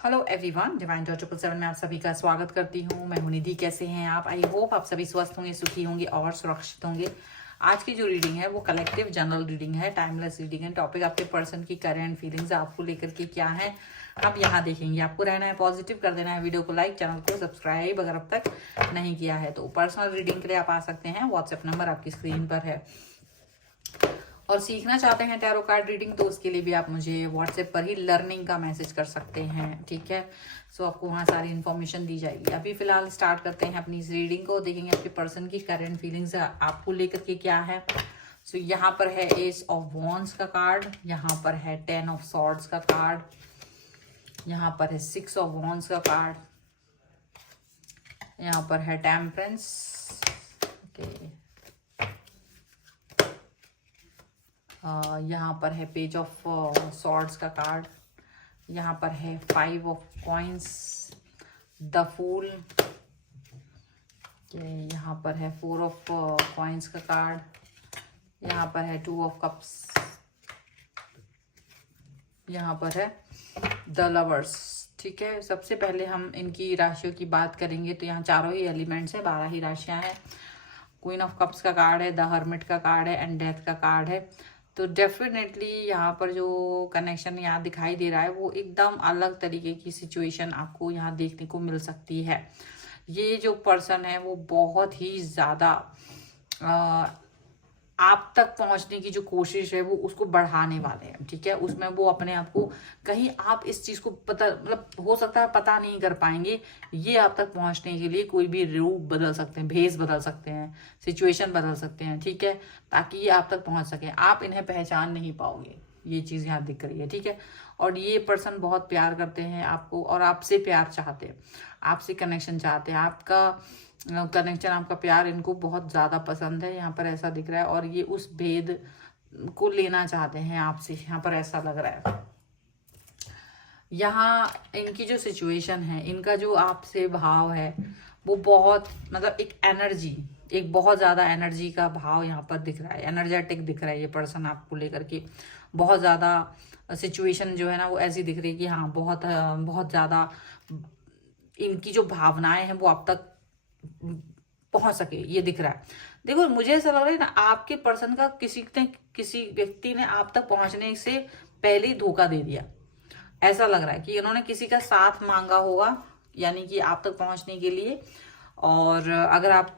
Hello everyone, divine dot 777 में आप सभी का स्वागत करती हूँ। मैं हूँ निधि। कैसे हैं आप? आई होप आप सभी स्वस्थ होंगे, सुखी होंगे और सुरक्षित होंगे। आज की जो रीडिंग है वो कलेक्टिव जनरल रीडिंग है, टाइमलेस रीडिंग है। टॉपिक आपके पर्सन की करेंट फीलिंग्स आपको लेकर के क्या है आप यहाँ देखेंगे। आपको रहना है पॉजिटिव, कर देना है वीडियो को लाइक, चैनल को सब्सक्राइब अगर अब तक नहीं किया है तो। पर्सनल रीडिंग के लिए आप आ सकते हैं, व्हाट्सएप नंबर आपकी स्क्रीन पर है। और सीखना चाहते हैं टैरो कार्ड रीडिंग तो उसके लिए भी आप मुझे व्हाट्सएप पर ही लर्निंग का मैसेज कर सकते हैं, ठीक है। सो आपको वहाँ सारी इन्फॉर्मेशन दी जाएगी। अभी फिलहाल स्टार्ट करते हैं अपनी इस रीडिंग को। देखेंगे आपके पर्सन की करंट फीलिंग्स आपको लेकर के क्या है। सो यहाँ पर है एस ऑफ वॉन्ड्स का कार्ड, यहाँ पर है 10 ऑफ सॉर्ड्स का कार्ड, यहाँ पर है 6 ऑफ वॉन्ड्स का कार्ड, यहाँ पर है टेम्परेंस, ओके। यहाँ पर है पेज ऑफ सॉर्ड्स का कार्ड, यहाँ पर है 5 ऑफ कॉइंस, द फूल, यहाँ पर है 4 ऑफ कॉइंस का कार्ड, यहाँ पर है 2 ऑफ कप्स, यहाँ पर है द लवर्स, ठीक है। सबसे पहले हम इनकी राशियों की बात करेंगे तो यहाँ चारों ही एलिमेंट्स है, 12 ही राशियां हैं। क्वीन ऑफ कप्स का कार्ड है, द हर्मिट का कार्ड है एंड डेथ का कार्ड है। तो डेफिनेटली यहाँ पर जो कनेक्शन यहाँ दिखाई दे रहा है वो एकदम अलग तरीके की सिचुएशन आपको यहाँ देखने को मिल सकती है। ये जो पर्सन है वो बहुत ही ज़्यादा आप तक पहुंचने की जो कोशिश है वो उसको बढ़ाने वाले हैं, ठीक है। उसमें वो अपने आप को कहीं आप इस चीज को पता, मतलब हो सकता है पता नहीं कर पाएंगे। ये आप तक पहुंचने के लिए कोई भी रूप बदल सकते हैं, भेस बदल सकते हैं, सिचुएशन बदल सकते हैं, ठीक है, ताकि ये आप तक पहुंच सके। आप इन्हें पहचान नहीं पाओगे, ये चीज यहाँ दिख रही है, ठीक है। और ये पर्सन बहुत प्यार करते हैं आपको और आपसे प्यार चाहते हैं, आपसे कनेक्शन चाहते हैं। आपका कनेक्शन, आपका प्यार इनको बहुत ज़्यादा पसंद है, यहाँ पर ऐसा दिख रहा है। और ये उस भेद को लेना चाहते हैं आपसे, यहाँ पर ऐसा लग रहा है। यहाँ इनकी जो सिचुएशन है, इनका जो आपसे भाव है वो बहुत, मतलब एक एनर्जी, एक बहुत ज़्यादा एनर्जी का भाव यहाँ पर दिख रहा है। एनर्जेटिक दिख रहा है ये पर्सन आपको लेकर के। बहुत ज़्यादा सिचुएशन जो है ना वो ऐसी दिख रही है कि हाँ बहुत बहुत ज़्यादा इनकी जो भावनाएं हैं वो आप तक पहुंच सके, ये दिख रहा है। देखो मुझे ऐसा लग रहा है ना, आपके पर्सन का किसी व्यक्ति ने आप तक पहुंचने से पहले ही धोखा दे दिया। ऐसा लग रहा है कि इन्होंने किसी का साथ मांगा होगा, यानी कि आप तक पहुंचने के लिए। और अगर आप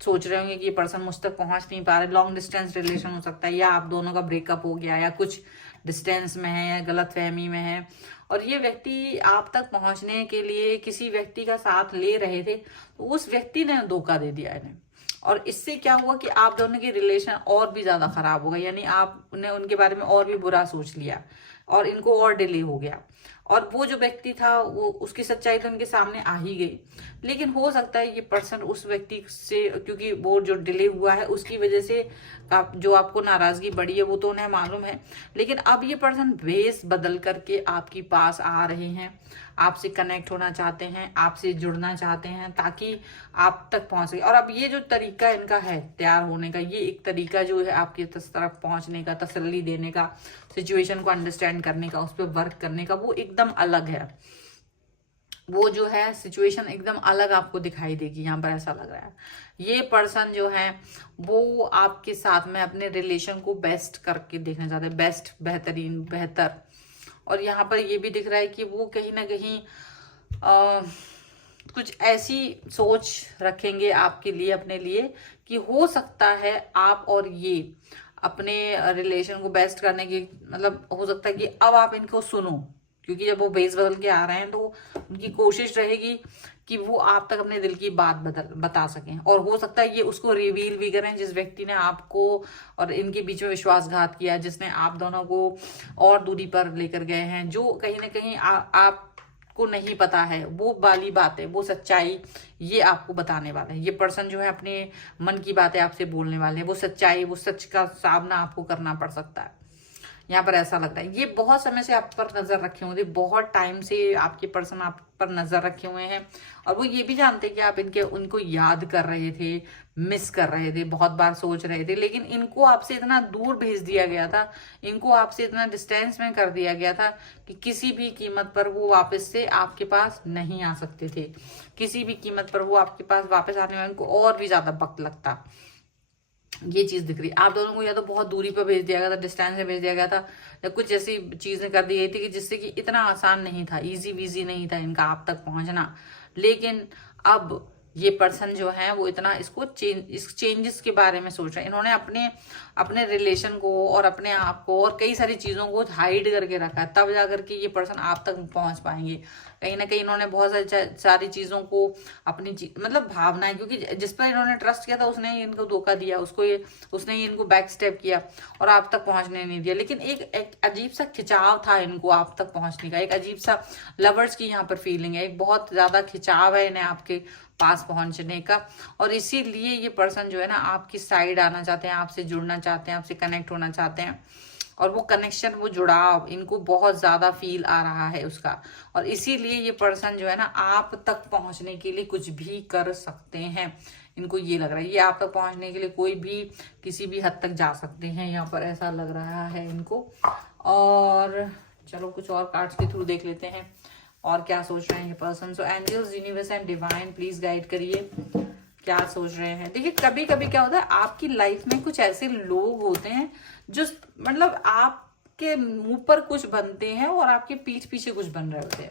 सोच रहे होंगे कि ये पर्सन मुझ तक पहुंच नहीं पा रहे, लॉन्ग डिस्टेंस रिलेशन हो सकता है, या आप दोनों का ब्रेकअप हो गया, या कुछ डिस्टेंस में है, या गलतफहमी में है, और ये व्यक्ति आप तक पहुंचने के लिए किसी व्यक्ति का साथ ले रहे थे, तो उस व्यक्ति ने धोखा दे दिया इन्हें। और इससे क्या हुआ कि आप दोनों की रिलेशन और भी ज्यादा खराब हो गई, यानी आपने उनके बारे में और भी बुरा सोच लिया और इनको और डिले हो गया। और वो जो व्यक्ति था वो, उसकी सच्चाई तो उनके सामने आ ही गई। लेकिन हो सकता है ये पर्सन उस व्यक्ति से, क्योंकि वो जो डिले हुआ है उसकी वजह से जो आपको नाराजगी बढ़ी है वो तो उन्हें मालूम है। लेकिन अब ये पर्सन भेस बदल करके आपके पास आ रहे हैं, आपसे कनेक्ट होना चाहते हैं, आपसे जुड़ना चाहते हैं ताकि आप तक पहुंच सके। और अब ये जो तरीका इनका है तैयार होने का, ये एक तरीका जो है आपकी तरफ पहुंचने का, तसल्ली देने का, सिचुएशन को अंडरस्टैंड करने का, उस पर वर्क करने का, वो एकदम अलग है। वो जो है सिचुएशन एकदम अलग आपको दिखाई देगी, यहाँ पर ऐसा लग रहा है। ये पर्सन जो है वो आपके साथ में अपने रिलेशन को बेस्ट करके देखना चाहते हैं, बेस्ट, बेहतरीन, बेहतर। और यहाँ पर ये भी दिख रहा है कि वो कहीं ना कहीं कुछ ऐसी सोच रखेंगे आपके लिए, अपने लिए, कि हो सकता है आप और ये अपने रिलेशन को बेस्ट करने की, मतलब हो सकता है कि अब आप इनको सुनो, क्योंकि जब वो बेस बदल के आ रहे हैं तो उनकी कोशिश रहेगी कि वो आप तक अपने दिल की बात बता सकें। और हो सकता है ये उसको रिवील भी करें जिस व्यक्ति ने आपको और इनके बीच में विश्वासघात किया, जिसने आप दोनों को और दूरी पर लेकर गए हैं, जो कहीं ना कहीं आपको नहीं पता है, वो वाली बात है, वो सच्चाई ये आपको बताने वाले हैं। ये पर्सन जो है अपने मन की बातें आपसे बोलने वाले हैं, वो सच्चाई, वो सच का सामना आपको करना पड़ सकता है। यहाँ पर ऐसा लगता है ये बहुत समय से आप पर नजर रखे हुए थे, बहुत टाइम से आपके पर्सन आप पर नजर रखे हुए हैं, और वो ये भी जानते हैं कि आप इनके उनको याद कर रहे थे, मिस कर रहे थे, बहुत बार सोच रहे थे, लेकिन इनको आपसे इतना दूर भेज दिया गया था, इनको आपसे इतना डिस्टेंस में कर दिया गया था कि किसी भी कीमत पर वो वापस से आपके पास नहीं आ सकते थे। किसी भी कीमत पर वो आपके पास वापस आने में उनको और भी ज्यादा वक्त लगता। ये चीज दिख रही है आप दोनों को, या तो बहुत दूरी पर भेज दिया गया था, डिस्टेंस में भेज दिया गया था, या कुछ ऐसी चीजें कर दी गई थी कि जिससे कि इतना आसान नहीं था, इजी वीजी नहीं था इनका आप तक पहुंचना। लेकिन अब ये पर्सन जो है वो इतना इस चेंजेस के बारे में सोच रहे हैं। इन्होंने अपने अपने रिलेशन को और अपने आप को और कई सारी चीजों को हाइड करके रखा है, तब जाकर के ये पर्सन आप तक पहुंच पाएंगे। कहीं ना कहीं इन्होंने बहुत सारी चीजों को अपनी मतलब भावनाएं, क्योंकि जिस पर इन्होंने ट्रस्ट किया था उसने ही इनको धोखा दिया, उसने ही इनको बैक स्टेप किया और आप तक पहुंचने नहीं दिया। लेकिन एक अजीब सा खिंचाव था इनको आप तक पहुंचने का, एक अजीब सा लवर्स की यहाँ पर फीलिंग है, एक बहुत ज्यादा खिंचाव है इन्हें आपके पास पहुंचने का। और इसीलिए ये पर्सन जो है ना आपकी साइड आना चाहते हैं, आपसे जुड़ना चाहते हैं, आपसे कनेक्ट होना चाहते हैं, और वो कनेक्शन, वो जुड़ाव इनको बहुत ज्यादा फील आ रहा है उसका। और इसीलिए ये पर्सन जो है ना आप तक पहुंचने के लिए कुछ भी कर सकते हैं, इनको ये लग रहा है। ये आप तक पहुंचने के लिए कोई भी किसी भी हद तक जा सकते हैं, यहाँ पर ऐसा लग रहा है इनको। और चलो कुछ और कार्ड्स के थ्रू देख लेते हैं और क्या सोच रहे हैं ये person. So angels, universe and divine please guide करिए क्या सोच रहे हैं। देखिए कभी कभी क्या होता है आपकी लाइफ में कुछ ऐसे लोग होते हैं जो मतलब आपके मुंह पर कुछ बनते हैं और आपके पीठ पीछे कुछ बन रहे होते हैं,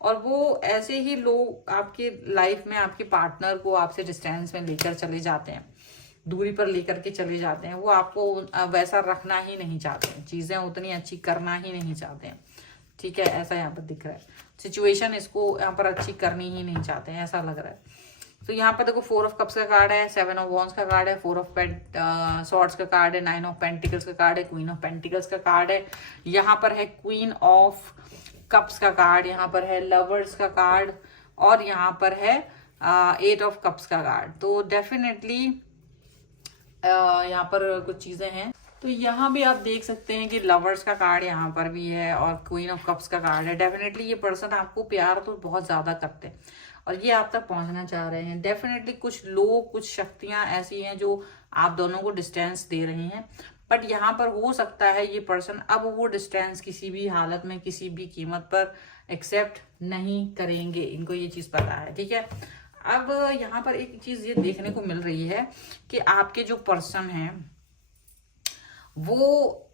और वो ऐसे ही लोग आपके लाइफ में आपके पार्टनर को आपसे डिस्टेंस में लेकर चले जाते हैं, दूरी पर लेकर के चले जाते हैं। वो आपको वैसा रखना ही नहीं चाहते हैं, चीजें उतनी अच्छी करना ही नहीं चाहते हैं, ठीक है, ऐसा यहाँ पर दिख रहा है। सिचुएशन इसको यहाँ पर अच्छी करनी ही नहीं चाहते हैं, ऐसा लग रहा है। तो यहाँ पर देखो 4 ऑफ कप्स का कार्ड है, 7 ऑफ वॉन्ड्स का कार्ड है, 4 ऑफ सॉर्ड्स का कार्ड है, 9 ऑफ पेंटिकल्स का कार्ड है, क्वीन ऑफ पेंटिकल्स का कार्ड है, यहाँ पर है क्वीन ऑफ कप्स का कार्ड, यहाँ पर है लवर्स का कार्ड, और यहाँ पर है 8 ऑफ कप्स का कार्ड। तो डेफिनेटली यहाँ पर कुछ चीजें हैं। तो यहाँ भी आप देख सकते हैं कि लवर्स का कार्ड यहाँ पर भी है और क्वीन ऑफ कप्स का कार्ड है। डेफिनेटली ये पर्सन आपको प्यार तो बहुत ज्यादा करते हैं और ये आप तक पहुंचना चाह रहे हैं। डेफिनेटली कुछ लोग, कुछ शक्तियां ऐसी हैं जो आप दोनों को डिस्टेंस दे रही हैं, बट यहाँ पर हो सकता है ये पर्सन अब वो डिस्टेंस किसी भी हालत में, किसी भी कीमत पर एक्सेप्ट नहीं करेंगे, इनको ये चीज पता है, ठीक है। अब यहाँ पर एक चीज ये देखने को मिल रही है कि आपके जो पर्सन है वो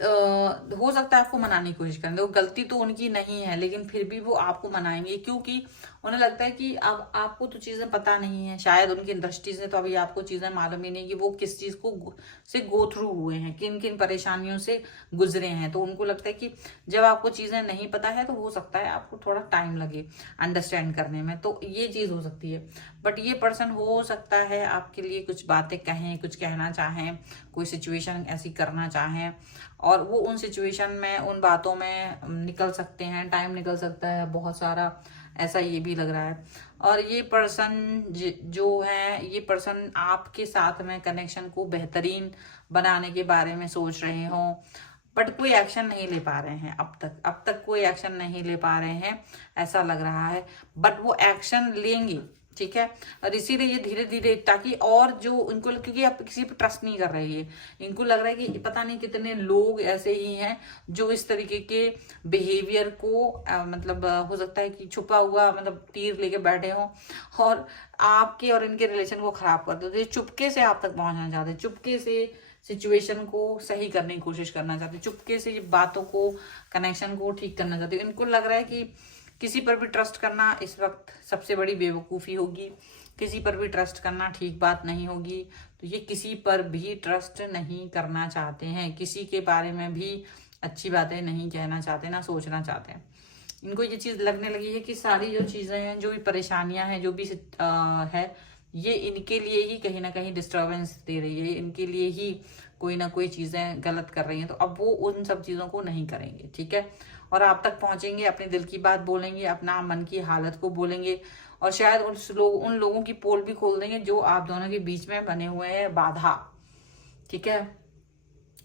हो सकता है आपको मनाने की कोशिश करें, तो गलती तो उनकी नहीं है, लेकिन फिर भी वो आपको मनाएंगे क्योंकि उन्हें लगता है कि अब आपको तो चीजें पता नहीं है, शायद उनकी दृष्टि से तो अभी आपको चीजें मालूम ही नहीं कि वो किस चीज को से गो थ्रू हुए हैं, किन किन परेशानियों से गुजरे हैं। तो उनको लगता है कि जब आपको चीजें नहीं पता है तो हो सकता है आपको थोड़ा टाइम लगे अंडरस्टैंड करने में, तो ये चीज हो सकती है। बट ये पर्सन हो सकता है आपके लिए कुछ बातें कहें, कुछ कहना चाहें, कोई सिचुएशन ऐसी करना चाहें, और वो उन सिचुएशन में, उन बातों में निकल सकते हैं, टाइम निकल सकता है बहुत सारा, ऐसा ये भी लग रहा है। और ये पर्सन जो है, ये पर्सन आपके साथ में कनेक्शन को बेहतरीन बनाने के बारे में सोच रहे हो, बट कोई एक्शन नहीं ले पा रहे हैं अब तक कोई एक्शन नहीं ले पा रहे हैं, ऐसा लग रहा है। बट वो एक्शन लेंगे, ठीक है, और इसीलिए ये धीरे धीरे, ताकि और जो उनको, क्योंकि आप किसी पे ट्रस्ट नहीं कर रही है, इनको लग रहा है कि पता नहीं कितने लोग ऐसे ही हैं जो इस तरीके के बिहेवियर को मतलब हो सकता है कि छुपा हुआ मतलब तीर लेके बैठे हों और आपके और इनके रिलेशन को खराब कर दो। तो ये चुपके से आप तक पहुंचना चाहते हैं, चुपके से सिचुएशन को सही करने की कोशिश करना चाहते हैं, चुपके से ये बातों को, कनेक्शन को ठीक करना चाहते हैं। इनको लग रहा है कि किसी पर भी ट्रस्ट करना इस वक्त सबसे बड़ी बेवकूफ़ी होगी, किसी पर भी ट्रस्ट करना ठीक बात नहीं होगी। तो ये किसी पर भी ट्रस्ट नहीं करना चाहते हैं, किसी के बारे में भी अच्छी बातें नहीं कहना चाहते, ना सोचना चाहते हैं। इनको ये चीज़ लगने लगी है कि सारी जो चीज़ें हैं, जो भी परेशानियां हैं, जो भी है, ये इनके लिए ही कहीं ना कहीं डिस्टर्बेंस दे रही है, इनके लिए ही कोई ना कोई चीज़ें गलत कर रही हैं। तो अब वो उन सब चीज़ों को नहीं करेंगे, ठीक है, और आप तक पहुंचेंगे, अपने दिल की बात बोलेंगे, अपना मन की हालत को बोलेंगे, और शायद उन लोगों की पोल भी खोल देंगे जो आप दोनों के बीच में बने हुए हैं बाधा, ठीक है।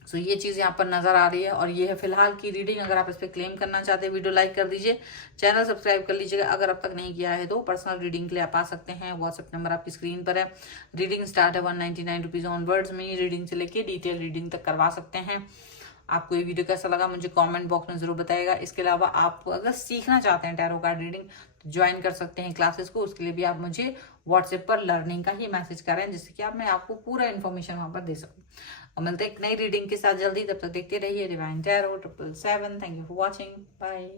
सो ये चीज़ यहाँ पर नजर आ रही है और ये है फिलहाल की रीडिंग। अगर आप इस पर क्लेम करना चाहते हैं वीडियो लाइक कर दीजिए, चैनल सब्सक्राइब कर लीजिएगा अगर अब तक नहीं किया है तो। पर्सनल रीडिंग के लिए आप आ सकते हैं, व्हाट्सएप नंबर आपकी स्क्रीन पर है। रीडिंग स्टार्ट है 199 रुपीज ऑनवर्ड्स में। रीडिंग से लेके डिटेल रीडिंग तक करवा सकते हैं। आपको ये वीडियो कैसा लगा मुझे कमेंट बॉक्स में जरूर बताइएगा। इसके अलावा आप अगर सीखना चाहते हैं टैरो कार्ड रीडिंग तो ज्वाइन कर सकते हैं क्लासेस को। उसके लिए भी आप मुझे व्हाट्सएप पर लर्निंग का ही मैसेज करें, जिससे कि मैं आपको पूरा इन्फॉर्मेशन वहां पर दे सकूं। और मिलते हैं एक नई रीडिंग के साथ जल्दी, तब तक देखते रहिए divine tarot 777। Thank you for watching, bye.